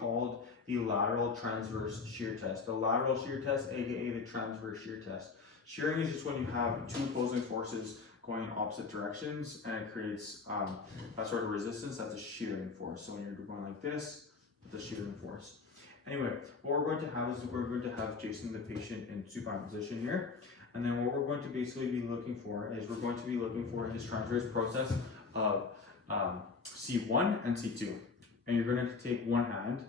called the lateral transverse shear test. The lateral shear test, aka the transverse shear test. Shearing is just when you have two opposing forces going in opposite directions, and it creates that sort of resistance. That's a shearing force. So when you're going like this, it's a shearing force. Anyway, what we're going to have is we're going to have Jason, the patient, in supine position here. And then what we're going to basically be looking for is we're going to be looking for his transverse process of C1 and C2. And you're going to take one hand,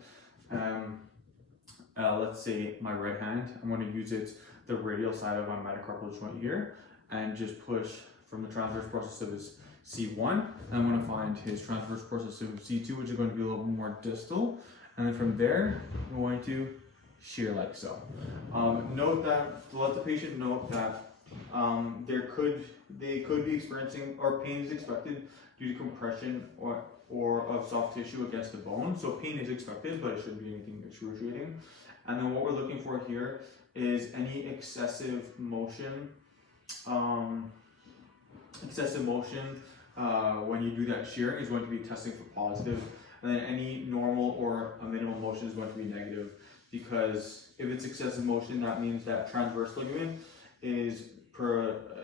let's say my right hand, I'm going to use it the radial side of my metacarpal joint here, and just push from the transverse process of his C1, and I'm going to find his transverse process of C2, which is going to be a little more distal, and then from there, I'm going to shear like so. Note that, to let the patient know that they could be experiencing, or pain is expected due to compression or of soft tissue against the bone. So pain is expected, but it shouldn't be anything excruciating. And then what we're looking for here is any excessive motion. When you do that shearing is going to be testing for positive, and then any normal or a minimal motion is going to be negative, because if it's excessive motion, that means that transverse ligament is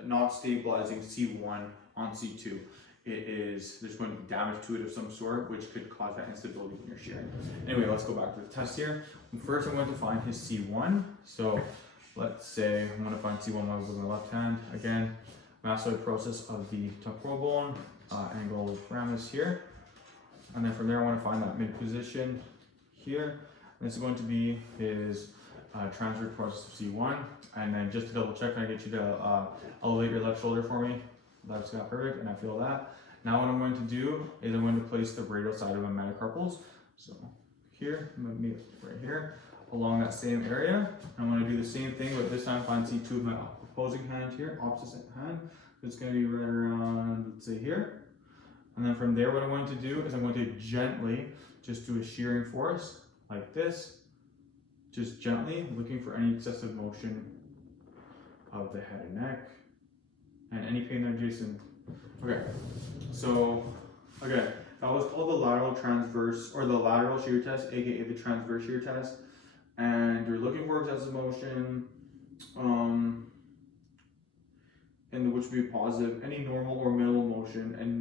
not stabilizing C1 on C2. There's going to be damage to it of some sort, which could cause that instability when you're shearing. Anyway, let's go back to the test here. First, I'm going to find his C1. So let's say I'm going to find C1 with my left hand. Again, mastoid process of the temporal bone, angle ramus here. And then from there, I want to find that mid position here. And this is going to be his transverse process of C1. And then just to double check, can I get you to elevate your left shoulder for me? That's got perfect, and I feel that. Now what I'm going to do is I'm going to place the radial side of my metacarpals. So here, I'm going to meet right here, along that same area. I'm going to do the same thing, but this time find C2 of my opposing hand here, opposite hand. So it's going to be right around, let's say here. And then from there, what I'm going to do is I'm going to gently just do a shearing force, like this. Just gently, looking for any excessive motion of the head and neck. And any pain there, Jason? Okay, so again, that was called the lateral transverse, or the lateral shear test, aka the transverse shear test. And you're looking for excessive motion, and which would be positive, any normal or minimal motion, and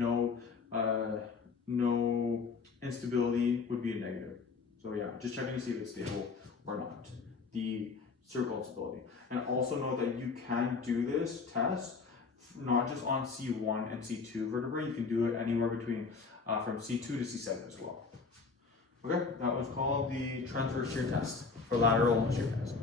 no instability would be a negative. So yeah, just checking to see if it's stable or not. The cervical stability. And also know that you can do this test not just on C1 and C2 vertebrae, you can do it anywhere between from C2 to C7 as well. Okay, that was called the transverse shear test for lateral shear test.